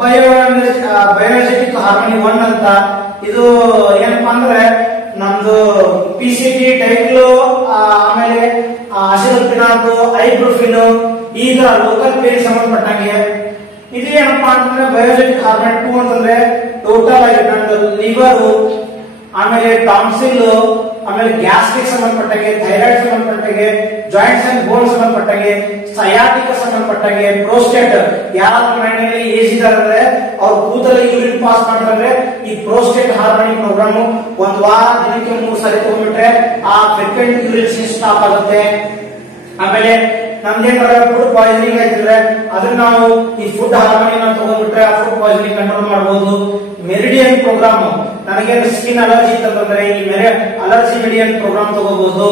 ಬಯೋಎನರ್ಜೆಟಿಕ್ harmony 1 ಅಂತ. ಇದು ಏನಪ್ಪಾ ಅಂದ್ರೆ ನಮ್ದು ಪಿಸಿಟಿ ಡೈಕ್ಲೋ, ಆಮೇಲೆ ಅಸಿಡೋಫಿನಾಲ್, ಐಬ್ರೂಫಿನ್, ಈ ತರ ಲೋಕಲ್ ಪೇರಿ ಸಂಬಂಧಪಟ್ಟಂಗೆ. ಇದು ಏನಪ್ಪಾ ಅಂತಂದ್ರೆ ಬಯೋಎನರ್ಜೆಟಿಕ್ ಹಾರ್ಮೋನಿ 2 ಅಂತಂದ್ರೆ ಟೋಟಲ್ ಆಗಿ ನಮ್ದು ಲಿವರ್, ಆಮೇಲೆ ಟಾನ್ಸಿಲ್, ಆಮೇಲೆ ಗ್ಯಾಸ್ಟ್ರಿಕ್ ಸಂಬಂಧಪಟ್ಟಂಗೆ, ಥೈರಾಯ್ಡ್ ಸಂಬಂಧಪಟ್ಟಂಗೆ, ಜಾಯಿಂಟ್ಸ್ ಅಂಡ್ ಬೋನ್ಸ್ ಸಂಬಂಧಪಟ್ಟಂಗೆ, ಸಯಾಟಿಕ ಸಂಬಂಧಪಟ್ಟಂಗೆ, ಪ್ರೋಸ್ಟೇಟ್. ಯಾರ ಮನೆಯಲ್ಲಿ ಏಜ್ ಇದಾರೆ ಅವ್ರು ಕೂದಲು ಯೂರಿನ್ ಪಾಸ್ ಮಾಡ್ತಾರೆ, ಈ ಪ್ರೋಸ್ಟೇಟ್ ಹಾರ್ಮೋನಿ ಪ್ರೋಗ್ರಾಮ್ ಒಂದ್ ವಾರ ದಿನಕ್ಕೆ 3 ಸರಿ ತಗೊಂಡ್ಬಿಟ್ರೆ ಆ ಫ್ರೀಕ್ವೆಂಟ್ ಯೂರಿನ್ ಸ್ಟಾಪ್ ಆಗುತ್ತೆ. ಆಮೇಲೆ ನಮ್ದೇನಾರ ಫುಡ್ ಪಾಯ್ಸನಿಂಗ್ ಆಯ್ತಿದ್ರೆ ಅದನ್ನ ನಾವು ಈ ಫುಡ್ ಹಾರ್ಮೋನಿ ತಗೊಂಡ್ಬಿಟ್ರೆ ಆ ಫುಡ್ ಪಾಯ್ಸನಿಂಗ್ ಕಂಟ್ರೋಲ್ ಮಾಡಬಹುದು. ಮೆರಿಡಿಯನ್ ಪ್ರೋಗ್ರಾಮ್, ನನಗೆ ಸ್ಕಿನ್ ಅಲರ್ಜಿ ಅಂತಂದ್ರೆ ಈ ಅಲರ್ಜಿ ಮೆರಿಡಿಯನ್ ಪ್ರೋಗ್ರಾಮ್ ತಗೋಬಹುದು.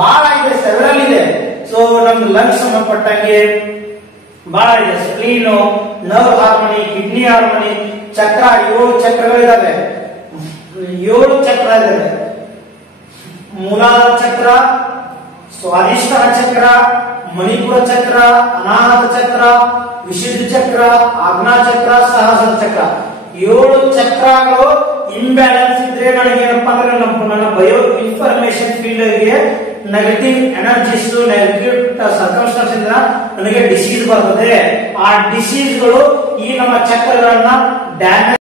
ಬಹಳ ಇದೆ, ಸೆವೆರಲ್ ಇದೆ. ಸೊ ನಮ್ ಲಂಗ್ಸ್ ಸಂಬಂಧಪಟ್ಟಂಗೆ ಬಹಳ ಇದೆ. Spleen, nerve harmony, kidney harmony, ಚಕ್ರ, 7 ಚಕ್ರಗಳಿದಾವೆ. 7 ಚಕ್ರ ಇದಾವೆ. ಮೂಲಾಧಾರ ಚಕ್ರ, ಸ್ವಾಧಿಷ್ಠಾನ ಚಕ್ರ, ಮಣಿಪುರ ಚಕ್ರ, ಅನಾಹತ ಚಕ್ರ, ವಿಶುದ್ಧ ಚಕ್ರ, ಆಜ್ಞಾ ಚಕ್ರ, ಸಹಸ್ರ ಚಕ್ರ. 7 ಚಕ್ರಗಳು ಇಂಬ್ಯಾಲೆನ್ಸ್ ಇದ್ರೆ ನನಗೇನಪ್ಪಾ ಅಂದ್ರೆ ನನ್ನ ಬಯೋ ಇನ್ಫಾರ್ಮೇಶನ್ ಫೀಲ್ಡ್ ಗೆ ನೆಗೆಟಿವ್ ಎನರ್ಜೀಸ್, ನೆಗೆಟಿವ್ ಸರ್ಕಮ್ಸ್ಟಾನ್ಸ್ ಇಂದ ನನಗೆ ಡಿಸೀಸ್ ಬರ್ತದೆ. ಆ ಡಿಸೀಸ್ಗಳು ಈ ನಮ್ಮ ಚಕ್ರಗಳನ್ನ ಡ್ಯಾಮೇಜ್